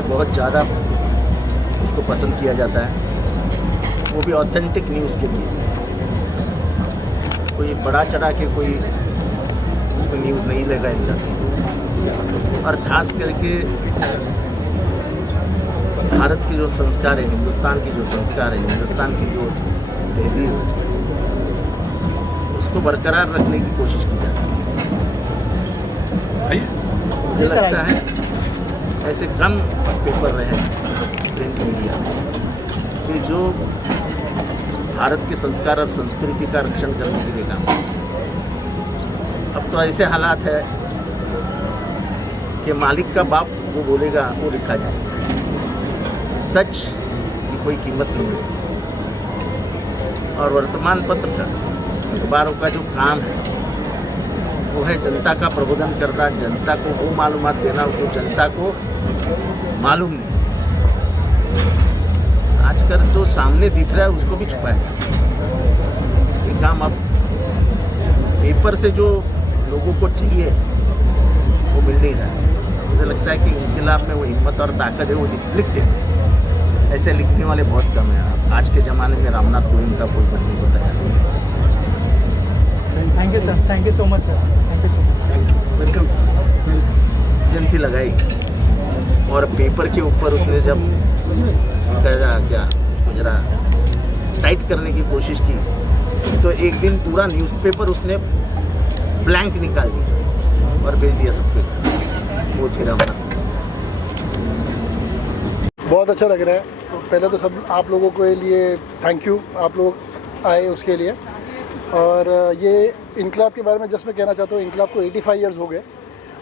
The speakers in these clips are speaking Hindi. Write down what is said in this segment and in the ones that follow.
में बहुत ज़्यादा उसको पसंद किया जाता है, वो भी ऑथेंटिक न्यूज़ के लिए। कोई बड़ा चढ़ा के कोई उसमें न्यूज़ नहीं लगाई जाती, और ख़ास करके भारत के जो संस्कार है, हिंदुस्तान की जो संस्कार है, हिंदुस्तान की जो तहजीब है, उसको बरकरार रखने की कोशिश की जाती है। मुझे लगता है ऐसे कम पेपर रहे प्रिंट मीडिया कि जो भारत के संस्कार और संस्कृति का रक्षण करने के लिए काम करते हैं। अब तो ऐसे हालात है कि मालिक का बाप जो बोलेगा वो लिखा जाए। सच की कोई कीमत नहीं है, और वर्तमान पत्र का, अखबारों का जो काम है वो है जनता का प्रबोधन करना, जनता को वो मालूमात देना जो जनता को मालूम नहीं। आजकल जो सामने दिख रहा है उसको भी छुपाया ये काम। अब पेपर से जो लोगों को चाहिए वो मिल नहीं रहा है। मुझे लगता है कि इनकलाब में वो हिम्मत और ताकत है, वो लिखते हैं। ऐसे लिखने वाले बहुत कम हैं। आज के ज़माने में रामनाथ गोविंद का कोई बनने को तैयार नहीं है। Thank you sir, thank you so much sir, thank you so much. Welcome sir. Agency लगाई और पेपर के ऊपर उसने जब क्या उसको जरा टाइट करने की कोशिश की तो एक दिन पूरा न्यूज़पेपर उसने ब्लैंक निकाल दिया और भेज दिया सबके। वो थी रामनाथ। बहुत अच्छा लग रहा है। तो पहले तो सब आप लोगों के लिए थैंक यू, आप लोग आए उसके लिए। और ये इनकलाब के बारे में जस्ट मैं कहना चाहता हूँ, इनकलाब को 85 ईयर्स हो गए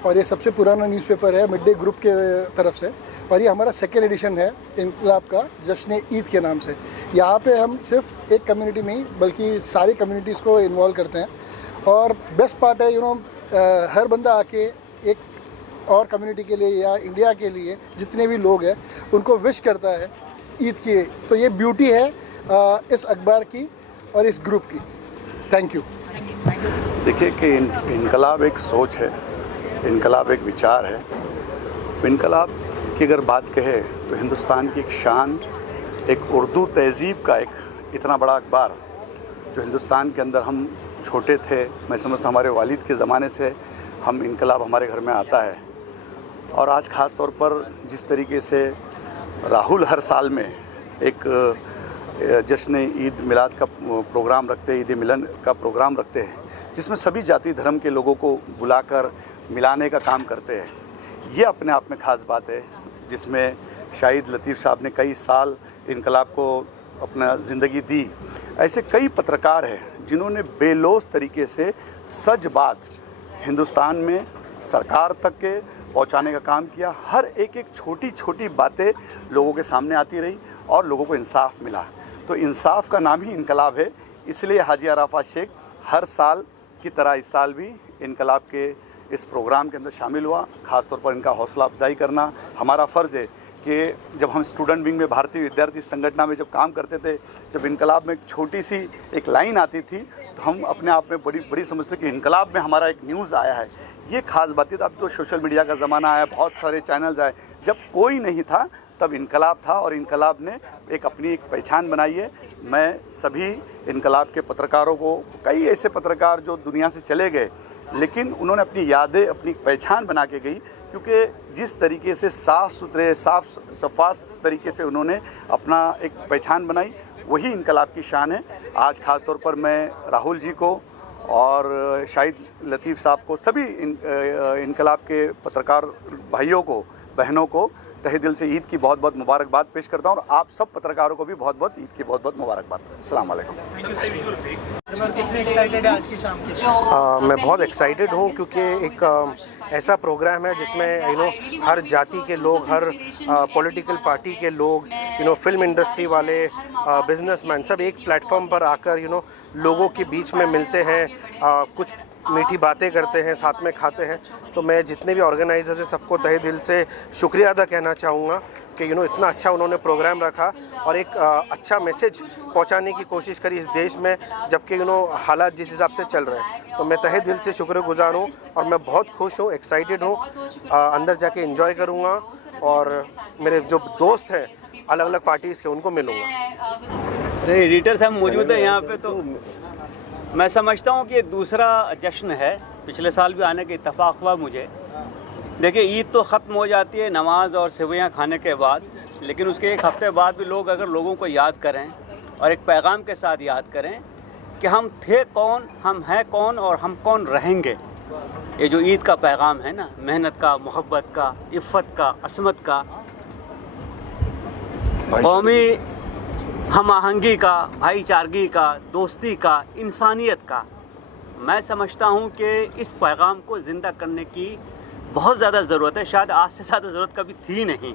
और ये सबसे पुराना न्यूज़पेपर है मिड डे ग्रुप के तरफ से, और ये हमारा सेकेंड एडिशन है इनकलाब का जश्न ईद के नाम से। यहाँ पे हम सिर्फ एक कम्युनिटी नहीं बल्कि सारी कम्युनिटीज़ को इन्वॉल्व करते हैं। और बेस्ट पार्ट है हर बंदा आके एक और कम्युनिटी के लिए या इंडिया के लिए जितने भी लोग हैं उनको विश करता है ईद की। तो ये ब्यूटी है इस अखबार की और इस ग्रुप की। Thank you. देखिए कि इनकलाब एक सोच है, इनकलाब एक विचार है। इनकलाब की अगर बात कहे तो हिंदुस्तान की एक शान, एक उर्दू तहज़ीब का एक इतना बड़ा अखबार जो हिंदुस्तान के अंदर हम छोटे थे, मैं समझता हमारे वालिद के ज़माने से हम इनकलाब हमारे घर में आता है। और आज ख़ास तौर पर जिस तरीके से राहुल हर साल में एक जश्न ईद मिलाद का प्रोग्राम रखते हैं, ईद मिलन का प्रोग्राम रखते हैं, जिसमें सभी जाति धर्म के लोगों को बुलाकर मिलाने का काम करते हैं। ये अपने आप में ख़ास बात है, जिसमें शाहिद लतीफ़ साहब ने कई साल इनकलाब को अपना ज़िंदगी दी। ऐसे कई पत्रकार हैं जिन्होंने बेलौस तरीके से सच बात हिंदुस्तान में सरकार तक के पहुंचाने का काम किया। हर एक छोटी छोटी बातें लोगों के सामने आती रही और लोगों को इंसाफ मिला। तो इंसाफ का नाम ही इनकलाब है। इसलिए हाजी अराफात शेख हर साल की तरह इस साल भी इनकलाब के इस प्रोग्राम के अंदर शामिल हुआ। ख़ास तौर पर इनका हौसला अफजाई करना हमारा फ़र्ज़ है कि जब हम स्टूडेंट विंग में भारतीय विद्यार्थी संगठन में जब काम करते थे, जब इनकलाब में एक छोटी सी एक लाइन आती थी तो हम अपने आप में बड़ी समझते कि इनकलाब में हमारा एक न्यूज़ आया है। ये खास बात है। अब तो सोशल मीडिया का ज़माना आया, बहुत सारे चैनल्स आए। जब कोई नहीं था तब इनकलाब था और इनकलाब ने एक अपनी एक पहचान बनाई है। मैं सभी इनकलाब के पत्रकारों को, कई ऐसे पत्रकार जो दुनिया से चले गए लेकिन उन्होंने अपनी यादें, अपनी पहचान बना के गई, क्योंकि जिस तरीके से साफ़ सुथरे शफाफ तरीके से उन्होंने अपना एक पहचान बनाई, वही इनकलाब की शान है। आज ख़ास तौर पर मैं राहुल जी को और शाहिद लतीफ़ साहब को, सभी इनकलाब के पत्रकार भाइयों को, बहनों को तहे दिल से ईद की बहुत बहुत मुबारकबाद पेश करता हूँ और आप सब पत्रकारों को भी बहुत बहुत ईद की बहुत बहुत मुबारकबाद। अस्सलाम वालेकुम। कितने एक्साइटेड है आज की शाम की? मैं बहुत एक्साइटेड हूँ क्योंकि एक ऐसा प्रोग्राम है जिसमें हर जाति के लोग, हर पॉलिटिकल पार्टी के लोग, फिल्म इंडस्ट्री वाले, बिजनेसमैन, सब एक प्लेटफॉर्म पर आकर लोगों के बीच में मिलते हैं, कुछ मीठी बातें करते हैं, साथ में खाते हैं। तो मैं जितने भी ऑर्गेनाइजर्स हैं सबको तहे दिल से शुक्रिया अदा कहना चाहूँगा कि इतना अच्छा उन्होंने प्रोग्राम रखा और एक अच्छा मैसेज पहुंचाने की कोशिश करी इस देश में, जबकि हालात जिस हिसाब से चल रहे हैं। तो मैं तहे दिल से शुक्रगुजार हूँ और मैं बहुत खुश हूँ, एक्साइटेड हूँ, अंदर जाके एंजॉय करूँगा और मेरे जो दोस्त हैं अलग अलग पार्टीज़ के उनको मिलूँगा। एडिटर साहब मौजूद है यहाँ पे, तो मैं समझता हूँ कि ये दूसरा जश्न है। पिछले साल भी आने का इत्तेफाक हुआ मुझे। देखिए, ईद तो ख़त्म हो जाती है नमाज और सेवइयाँ खाने के बाद, लेकिन उसके एक हफ़्ते बाद भी लोग अगर लोगों को याद करें और एक पैगाम के साथ याद करें कि हम थे कौन, हम हैं कौन और हम कौन रहेंगे। ये जो ईद का पैगाम है ना, मेहनत का, मोहब्बत का, इफ़्फ़त का, असमत का, कौमी हम आहंगी का, भाईचारगी का, दोस्ती का, इंसानियत का, मैं समझता हूँ कि इस पैगाम को ज़िंदा करने की बहुत ज़्यादा ज़रूरत है। शायद आज से ज़्यादा ज़रूरत कभी थी नहीं।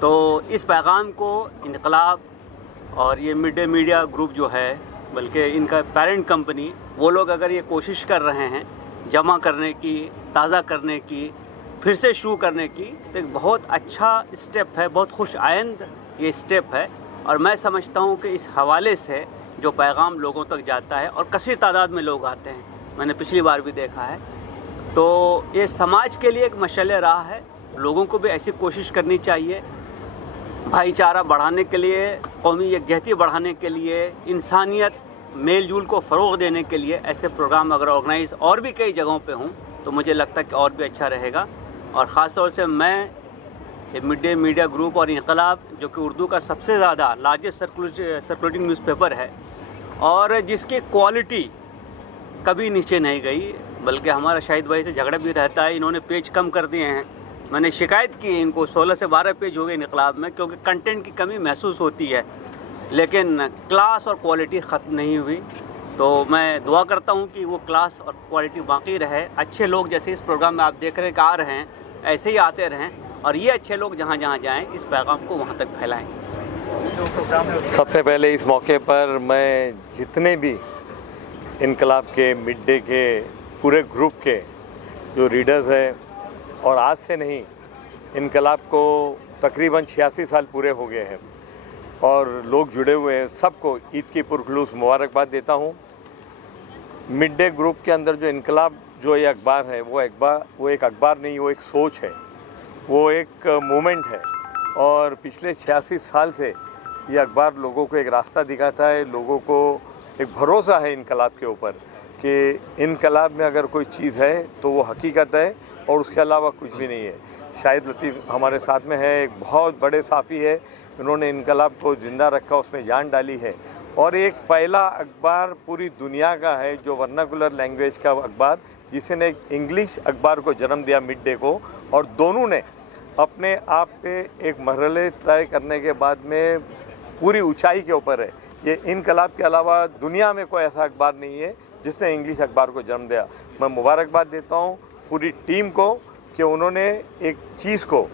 तो इस पैगाम को इनकलाब और ये मिड डे मीडिया ग्रुप जो है, बल्कि इनका पेरेंट कंपनी, वो लोग अगर ये कोशिश कर रहे हैं जमा करने की, ताज़ा करने की, फिर से शुरू करने की, तो एक बहुत अच्छा स्टेप है, बहुत खुश आइंद ये स्टेप है। और मैं समझता हूँ कि इस हवाले से जो पैगाम लोगों तक जाता है और कसीर तादाद में लोग आते हैं, मैंने पिछली बार भी देखा है, तो ये समाज के लिए एक मशाल राह है। लोगों को भी ऐसी कोशिश करनी चाहिए, भाईचारा बढ़ाने के लिए, कौमी यकजहती बढ़ाने के लिए, इंसानियत मेल जोल को फ़रोग़ देने के लिए ऐसे प्रोग्राम अगर ऑर्गेनाइज़ और भी कई जगहों पे हों तो मुझे लगता है कि और भी अच्छा रहेगा। और ख़ास तौर से मैं ये मिड डे मीडिया ग्रुप और इनकलाब, जो कि उर्दू का सबसे ज़्यादा लार्जेस्ट सर्कुलेटिंग न्यूज़पेपर है और जिसकी क्वालिटी कभी नीचे नहीं गई, बल्कि हमारा शाहिद भाई से झगड़ा भी रहता है, इन्होंने पेज कम कर दिए हैं। मैंने शिकायत की है इनको, 16 से 12 पेज हो गए इनकलाब में, क्योंकि कंटेंट की कमी महसूस होती है, लेकिन क्लास और क्वालिटी ख़त्म नहीं हुई। तो मैं दुआ करता हूँ कि वो क्लास और क्वालिटी बाकी रहे। अच्छे लोग जैसे इस प्रोग्राम में आप देख रहे हैं कि आ रहे हैं, ऐसे ही आते रहें और ये अच्छे लोग जहाँ जहाँ जाएँ इस पैगाम को वहाँ तक फैलाएँ। सबसे पहले इस मौके पर मैं जितने भी इनकलाब के, मिड डे के, पूरे ग्रुप के जो रीडर्स हैं, और आज से नहीं, इनकलाब को तकरीबन 86 साल पूरे हो गए हैं और लोग जुड़े हुए हैं, सबको ईद की पुरखुलूस मुबारकबाद देता हूँ। मिड डे ग्रुप के अंदर जो इनकलाब जो ये अखबार है, वो एक अखबार नहीं, वो एक सोच है, वो एक मूवमेंट है। और पिछले 86 साल से ये अखबार लोगों को एक रास्ता दिखाता है, लोगों को एक भरोसा है इनकलाब के ऊपर कि इनकलाब में अगर कोई चीज़ है तो वो हकीकत है और उसके अलावा कुछ भी नहीं है। शाहिद लतीफ़ हमारे साथ में है, एक बहुत बड़े साफ़ी है, उन्होंने इनकलाब को ज़िंदा रखा, उसमें जान डाली है। और एक पहला अखबार पूरी दुनिया का है जो वर्नाकुलर लैंग्वेज का अखबार, जिसने एक इंग्लिश अखबार को जन्म दिया, मिड डे को, और दोनों ने अपने आप पे एक मरहले तय करने के बाद में पूरी ऊंचाई के ऊपर है। ये इनकलाब के अलावा दुनिया में कोई ऐसा अखबार नहीं है जिसने इंग्लिश अखबार को जन्म दिया। मैं मुबारकबाद देता हूँ पूरी टीम को कि उन्होंने एक चीज़ को,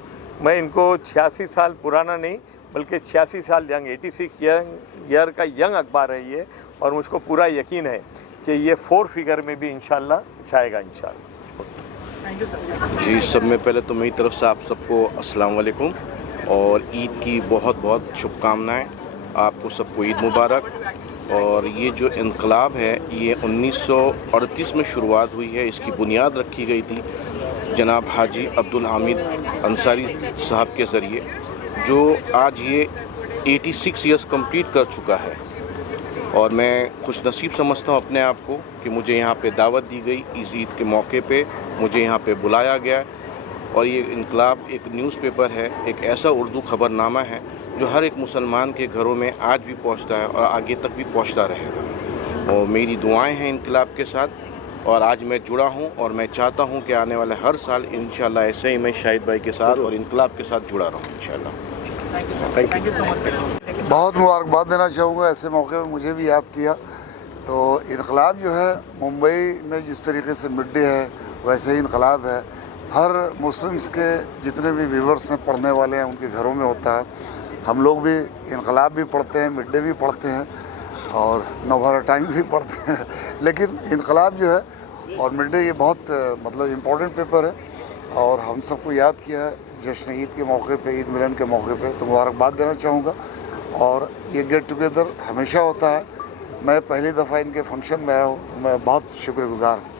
मैं इनको 86 साल पुराना नहीं बल्कि 86 साल यंग, 86 ईयर का यंग अखबार है ये, और मुझको पूरा यकीन है कि ये 4 फिगर में भी इंशाल्लाह छाएगा इंशाल्लाह। Thank you sir. जी, सब में पहले तो मेरी तरफ से आप सबको अस्सलाम वालेकुम और ईद की बहुत बहुत शुभकामनाएं। आपको सबको ईद मुबारक। और ये जो इनकलाब है ये 1938 में शुरुआत हुई है, इसकी बुनियाद रखी गई थी जनाब हाजी अब्दुल हामिद अंसारी साहब के ज़रिए, जो आज ये 86 ईयर्स कंप्लीट कर चुका है। और मैं खुशनसीब समझता हूँ अपने आप को कि मुझे यहाँ पे दावत दी गई, इस ईद के मौके पे मुझे यहाँ पे बुलाया गया। और ये इनकलाब एक न्यूज़पेपर है, एक ऐसा उर्दू ख़बरनामा है जो हर एक मुसलमान के घरों में आज भी पहुँचता है और आगे तक भी पहुँचता रहेगा। और मेरी दुआएं हैं इनकलाब के साथ, और आज मैं जुड़ा हूँ और मैं चाहता हूँ कि आने वाले हर साल इंशाल्लाह ऐसे ही मैं शाहिद भाई के साथ और इनकलाब के साथ जुड़ा रहूँ इंशाल्लाह। Thank you so much. बहुत मुबारकबाद देना चाहूँगा, ऐसे मौके पर मुझे भी याद किया। तो इनकलाब जो है, मुंबई में जिस तरीके से मिड डे है वैसे ही इनकलाब है। हर मुस्लिम्स के जितने भी व्यूवर्स हैं, पढ़ने वाले हैं, उनके घरों में होता है। हम लोग भी इनकलाब भी पढ़ते हैं, मिड डे भी पढ़ते हैं और नवभारत टाइम्स भी पढ़ते हैं, लेकिन इनकलाब जो है और मिड डे ये बहुत मतलब इम्पोर्टेंट पेपर है। और हम सबको याद किया है जश्न ईद के मौके पे, ईद मिलन के मौके पे, तो मुबारकबाद देना चाहूँगा। और ये गेट टुगेदर हमेशा होता है। मैं पहली दफ़ा इनके फंक्शन में आया हूँ, तो मैं बहुत शुक्रगुजार हूँ।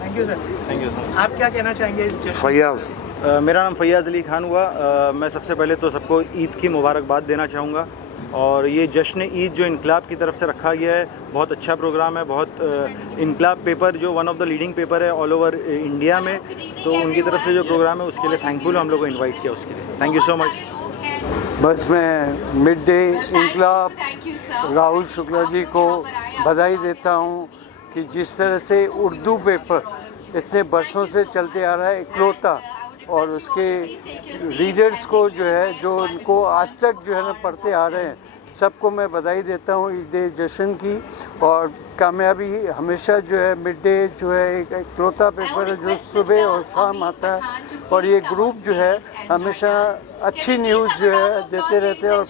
Thank you sir. Thank you. आप क्या कहना चाहेंगे? फैयाज़ मेरा नाम फैयाज़ अली खान हुआ। मैं सबसे पहले तो सबको ईद की मुबारकबाद देना चाहूँगा। और ये जश्न ईद जो इनकलाब की तरफ से रखा गया है, बहुत अच्छा प्रोग्राम है। बहुत इनकलाब पेपर जो one of the leading paper है ऑल ओवर इंडिया में, तो उनकी तरफ से जो प्रोग्राम है उसके लिए थैंकफुल, हम लोग को इन्वाइट किया उसके लिए। Thank you so much. बस मैं मिड डे इनकलाब राहुल शुक्ला जी को बधाई देता हूँ कि जिस तरह से उर्दू पेपर इतने बरसों से चलते आ रहा है इकलौता, और उसके रीडर्स को जो है, जो उनको आज तक जो है ना पढ़ते आ रहे हैं, सबको मैं बधाई देता हूँ ईद जश्न की। और कामयाबी हमेशा जो है मिड डे जो है एक इकलौता पेपर है जो सुबह और शाम आता है, और ये ग्रुप जो है हमेशा अच्छी न्यूज़ जो है देते रहते हैं और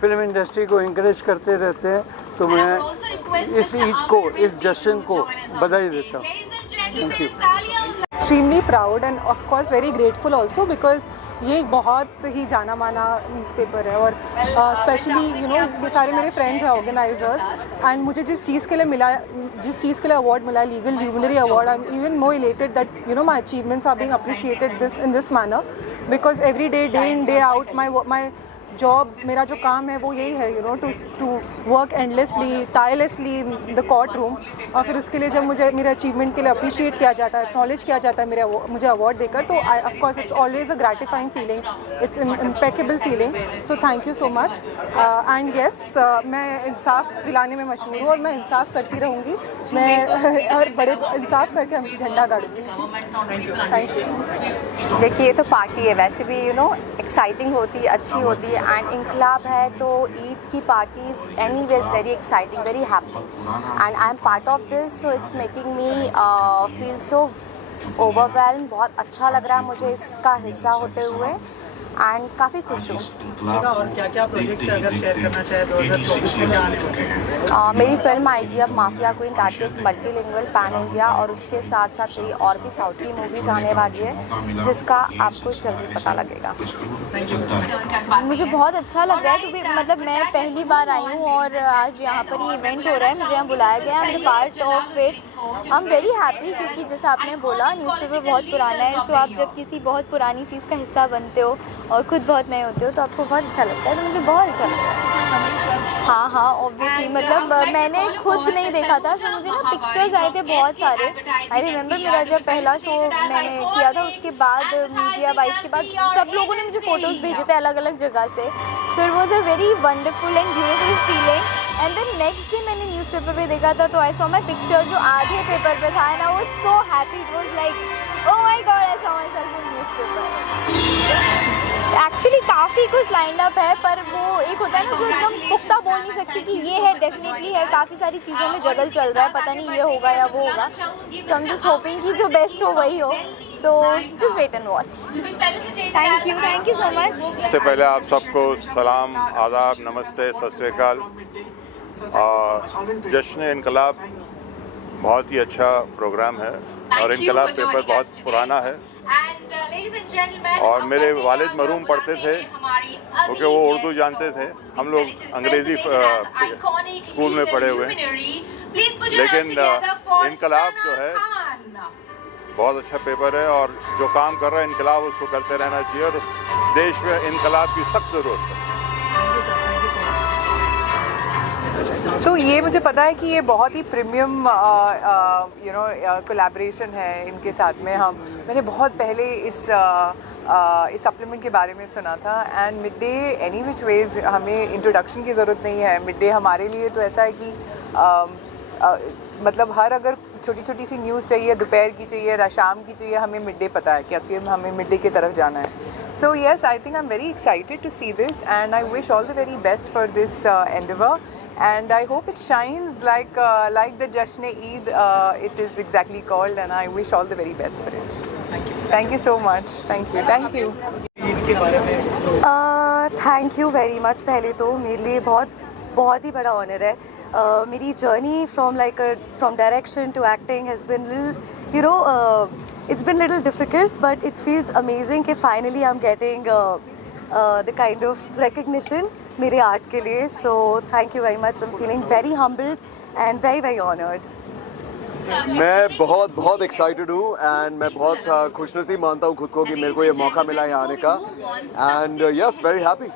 फिल्म इंडस्ट्री को इंकरेज करते रहते हैं। तो मैं इस ईद को, इस जश्न को बधाई देता हूँ। Thank you. Extremely proud and of course very grateful also because ये एक बहुत ही जाना माना न्यूज़पेपर है, और स्पेशली ये सारे मेरे फ्रेंड्स हैं ऑर्गेनाइजर्स, एंड मुझे जिस चीज़ के लिए अवार्ड मिला, legal luminary award, I am even more elated that my achievements are being appreciated in this manner, because every day in day out my job, मेरा जो काम है वो यही है to work endlessly tirelessly in the court room. और फिर उसके लिए जब मुझे मेरे अचीवमेंट के लिए अप्रिशिएट किया जाता है, एक्नॉलेज किया जाता है मुझे अवार्ड देकर, तो of course it's always a gratifying feeling, it's impeccable feeling. So thank you so much. And yes, मैं इंसाफ दिलाने में मशहूर हूँ और मैं इंसाफ करती रहूँगी, मैं और बड़े इंसाफ करके हम झंडा गाड़ूंगी। Thank you. देखिए, ये तो पार्टी है, वैसे भी एक्साइटिंग होती है, अच्छी होती है, एंड इनकलाब है तो ईद की parties anyways very exciting, very happening, and I am part of this, so it's making me feel so overwhelm. बहुत अच्छा लग रहा है मुझे इसका हिस्सा होते हुए, एंड काफ़ी खुश हूँ। और क्या प्रोजेक्ट्स अगर शेयर करना चाहे 2024 में क्या आने वाले हैं? मेरी फिल्म आएगी अब mafia queen, that is multilingual pan India, और उसके साथ साथ मेरी और भी साउथ की मूवीज़ आने वाली है जिसका आपको जल्दी पता लगेगा। मुझे बहुत अच्छा लग रहा है क्योंकि मतलब मैं पहली बार आई हूँ और आज यहाँ पर ये इवेंट हो रहा है, मुझे यहाँ बुलाया गया, I am part of it. I am very happy क्योंकि जैसा आपने बोला न्यूज़पेपर बहुत पुराना है, सो आप जब किसी बहुत पुरानी चीज़ का हिस्सा बनते हो और खुद बहुत नए होते हो तो आपको बहुत अच्छा लगता है, तो मुझे बहुत अच्छा लगता है। हाँ ऑब्वियसली, मतलब मैंने खुद नहीं देखा था, सो मुझे ना पिक्चर्स आए थे बहुत सारे। आई रिमेंबर मेरा जब पहला शो मैंने किया था उसके बाद मीडिया वाइफ के बाद सब लोगों ने मुझे फ़ोटोज़ भेजे थे अलग अलग जगह से, so it was a very wonderful and beautiful feeling. And then next day मैंने न्यूज़पेपर पे देखा था तो आई सॉ माई पिक्चर जो आधे पेपर पे था, and I was so happy, it was like oh my God, I saw my self in newspaper. Actually काफ़ी कुछ लाइंड अप है, पर वो एक होता है ना जो एकदम पुख्ता बोल नहीं सकती कि ये है, डेफिनेटली है, काफ़ी सारी चीज़ों में जगल चल रहा है, पता नहीं ये होगा या वो होगा, so I am just hoping कि जो बेस्ट हो वही हो, so just wait and watch. Thank you so much. सबसे पहले आप सबको सलाम, आदाब, नमस्ते, सत श्री अकाल। जश्न इनकलाब बहुत ही अच्छा प्रोग्राम है और इनकलाब पेपर बहुत पुराना है, और मेरे वालिद मरहूम पढ़ते थे क्योंकि वो उर्दू जानते थे, हम लोग अंग्रेज़ी स्कूल में पढ़े हुए, लेकिन इनकलाब जो है बहुत अच्छा पेपर है और जो काम कर रहा है इनकलाब उसको करते रहना चाहिए, और देश में इनकलाब की सख्त ज़रूरत है। तो ये मुझे पता है कि ये बहुत ही प्रीमियम कोलैबोरेशन है इनके साथ में। मैंने बहुत पहले इस सप्लीमेंट के बारे में सुना था, and mid day any which ways हमें इंट्रोडक्शन की ज़रूरत नहीं है। मिड डे हमारे लिए तो ऐसा है कि मतलब हर अगर छोटी छोटी सी न्यूज़ चाहिए, दोपहर की चाहिए, शाम की चाहिए, हमें मिड डे पता है कि अब हमें मिड डे की तरफ जाना है। So yes, I think I'm very excited to see this, and I wish all the very best for this endeavor, and I hope it shines like the Jashn-e-Eid it is exactly called, and I wish all the very best for it. Thank you so much. Thank you. Eid के बारे में थैंक यू वेरी मच। पहले तो मेरे लिए बहुत ही बड़ा ऑनर है। मेरी journey from direction to acting has been it's been a little difficult, but it feels amazing कि finally I'm getting the kind of recognition मेरे art के लिए, so thank you very much. I'm feeling very humbled and very honored. मैं बहुत एक्साइटेड हूँ एंड मैं बहुत खुशनसीब मानता हूँ खुद को कि मेरे को ये मौका मिला यहाँ आने का एंड यस वेरी हैप्पी।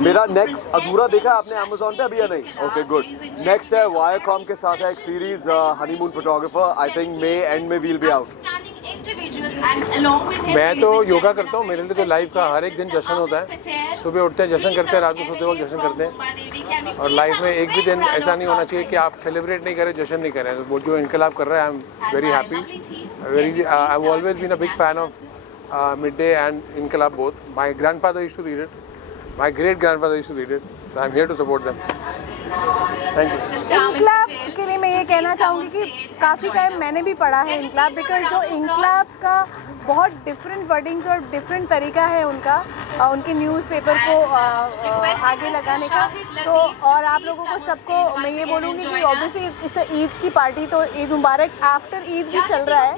मेरा नेक्स्ट अधूरा देखा आपने अमेज़ॉन पे अभी या नहीं? Okay good. नेक्स्ट है वायाकॉम के साथ है एक series honeymoon photographer. I think may and में वील बी आउट। मैं तो योगा करता हूँ, मेरे लिए तो लाइफ का हर एक दिन जश्न होता है। सुबह उठते हैं जश्न करते हैं, रात को सोते वक्त जश्न करते हैं, और लाइफ में एक भी दिन ऐसा नहीं होना चाहिए कि आप सेलिब्रेट नहीं करें, जश्न नहीं करें। वो जो इनकलाब कर रहा है, I am very happy. I have always been a big fan of Midday and Inqilab both. My grandfather used to read it. My great grandfather used to read it. So I'm here to support them. Thank you. इनकलाब के लिए मैं ये कहना चाहूँगी कि काफ़ी टाइम मैंने भी पढ़ा है इनकलाब, बिकॉज जो इनकलाब का बहुत डिफरेंट वर्डिंग्स और डिफरेंट तरीका है उनका, उनके न्यूज़पेपर को आगे लगाने का। तो और आप लोगों को सबको मैं ये बोलूँगी कि ऑब्वियसली इट्स ईद की पार्टी, तो ईद मुबारक। आफ्टर ईद भी चल रहा है,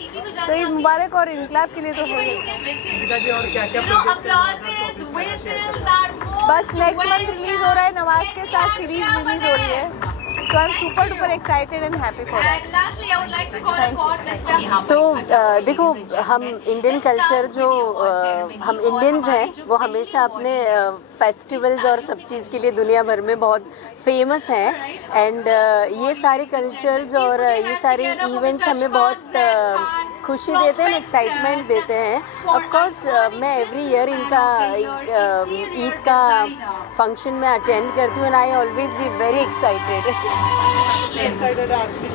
सो ईद मुबारक। और इनकलाब के लिए तो है बस नेक्स्ट मंथ रिलीज़ हो रहा है, नवाज़ के साथ सीरीज़ रिलीज़ हो रही है। So I'm super duper excited and happy for that. Lastly, I would like to call upon Mr. So देखो, हम इंडियन कल्चर जो हम इंडियंस हैं वो हमेशा अपने फेस्टिवल्स और सब चीज़ के लिए दुनिया भर में बहुत फेमस हैं। एंड ये सारे कल्चर्स और ये सारे इवेंट्स हमें बहुत खुशी देते हैं, एक्साइटमेंट देते हैं। ऑफ कोर्स मैं एवरी ईयर इनका ईद का फंक्शन में अटेंड करती हूँ and I always be very excited.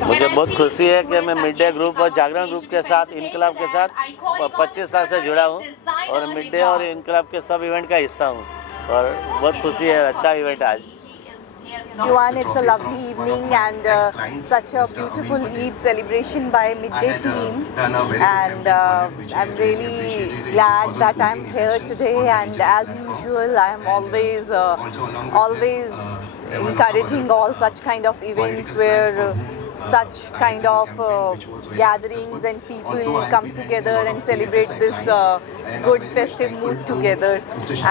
मुझे बहुत खुशी है कि मैं मिड डे ग्रुप और जागरण ग्रुप के साथ, इनकलाब के साथ 25 साल से जुड़ा हूँ और मिड डे और इनकलाब के सब इवेंट का हिस्सा हूँ और बहुत खुशी है। अच्छा इवेंट आज। Yuan, it's a lovely evening and such a beautiful Eid celebration by Midday team, and I'm really glad that I'm here today. And as usual, I am always encouraging all such kind of events where such kind of gatherings and people come together and celebrate this good festive mood together.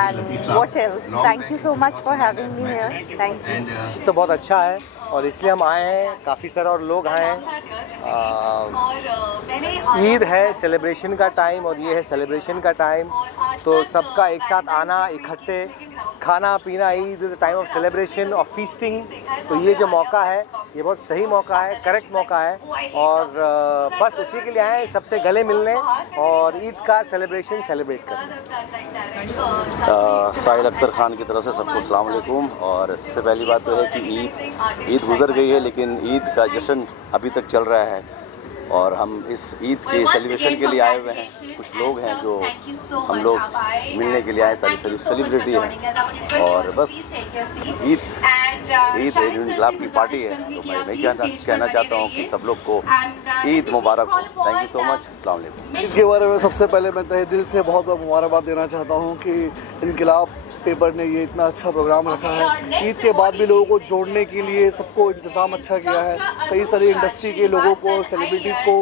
And what else? Thank you so much for having me here. Thank you. तो बहुत अच्छा है और इसलिए हम आए हैं, काफ़ी सारे और लोग आए हैं। ईद है, सेलिब्रेशन का टाइम, और ये है सेलिब्रेशन का टाइम, तो सबका एक साथ आना, इकट्ठे खाना पीना। Eid is time of celebration of feasting. तो ये जो मौका है, ये बहुत सही मौका है, करेक्ट मौका है, और बस उसी के लिए आए हैं, सबसे गले मिलने और ईद का सेलिब्रेशन सेलिब्रेट करने। साहिल अख्तर खान की तरफ से सबको अस्सलाम वालेकुम। और सबसे पहली बात तो है कि ईद गुज़र गई है, लेकिन ईद का जश्न अभी तक चल रहा है और हम इस ईद के सेलिब्रेशन के लिए आए हुए हैं। कुछ लोग हैं जो हम लोग मिलने के लिए आए, सारी सेलिब्रिटी हैं, और बस ईद इनकलाब की पार्टी है, तो मैं नहीं कहना चाहता हूँ कि सब लोग को ईद मुबारक हो। Thank you so much. अस्सलाम वालेकुम। ईद के बारे में सबसे पहले मैं तहे दिल से बहुत बहुत मुबारकबाद देना चाहता हूँ कि इनकलाब पेपर ने ये इतना अच्छा प्रोग्राम रखा है। ईद के बाद भी लोगों को जोड़ने के लिए सबको इंतज़ाम अच्छा किया है, कई सारी इंडस्ट्री के लोगों को, सेलिब्रिटीज़ को,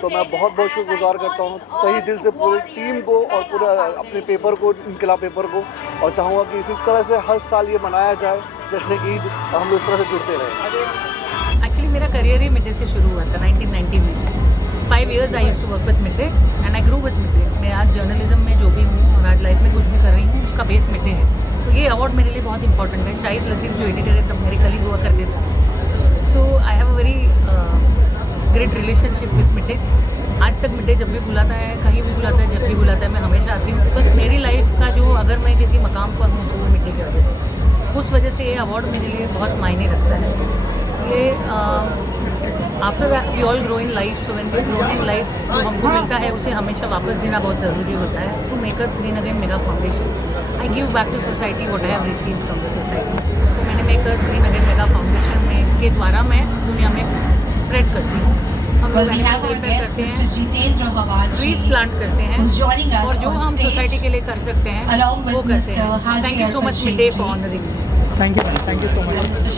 तो मैं बहुत बहुत शुक्रगुजार करता हूँ तहे दिल से पूरी टीम को और पूरा अपने पेपर को, इनकलाब पेपर को, और चाहूँगा कि इसी तरह से हर साल ये मनाया जाए जश्न ईद, और हम लोग इस तरह से जुड़ते रहें। एक्चुअली मेरा करियर ही मिड डे से शुरू हुआ था 1990 में। 5 years I used to work with mid day and I grew with mid day. मैं आज जर्नलिज्म में जो भी हूँ और आज लाइफ में कुछ भी कर रही हूँ, उसका बेस मिड डे है। तो ये अवार्ड मेरे लिए बहुत इंपॉर्टेंट है। शाहिद लतीफ़ जो एडिटर है तब मेरे कलीग हुआ करते थे। So I have a very great relationship with mid day. आज तक मिड डे जब भी बुलाता है, कहीं भी बुलाता है, जब भी बुलाता है, मैं हमेशा आती हूँ। बस मेरी लाइफ का जो, अगर मैं किसी मकाम पर हूँ तो वो मिड डे की वजह से, उस वजह से ये अवार्ड मेरे लिए बहुत मायने रखता है। ये after we all grow in life, so when we grown in life, जो हमको मिलता है उसे हमेशा वापस देना बहुत ज़रूरी होता है। To make up green again mega foundation, I give back to society what I have received from the society. उसको मैंने make up green again mega foundation में के द्वारा मैं दुनिया में स्प्रेड करती हूँ। हम लोग एनिमल वेलफेयर करते हैं, ट्रीज प्लांट करते हैं, और जो हम सोसाइटी के लिए कर सकते हैं वो करते हैं। Thank you so much mid day for honouring. Thank you so much.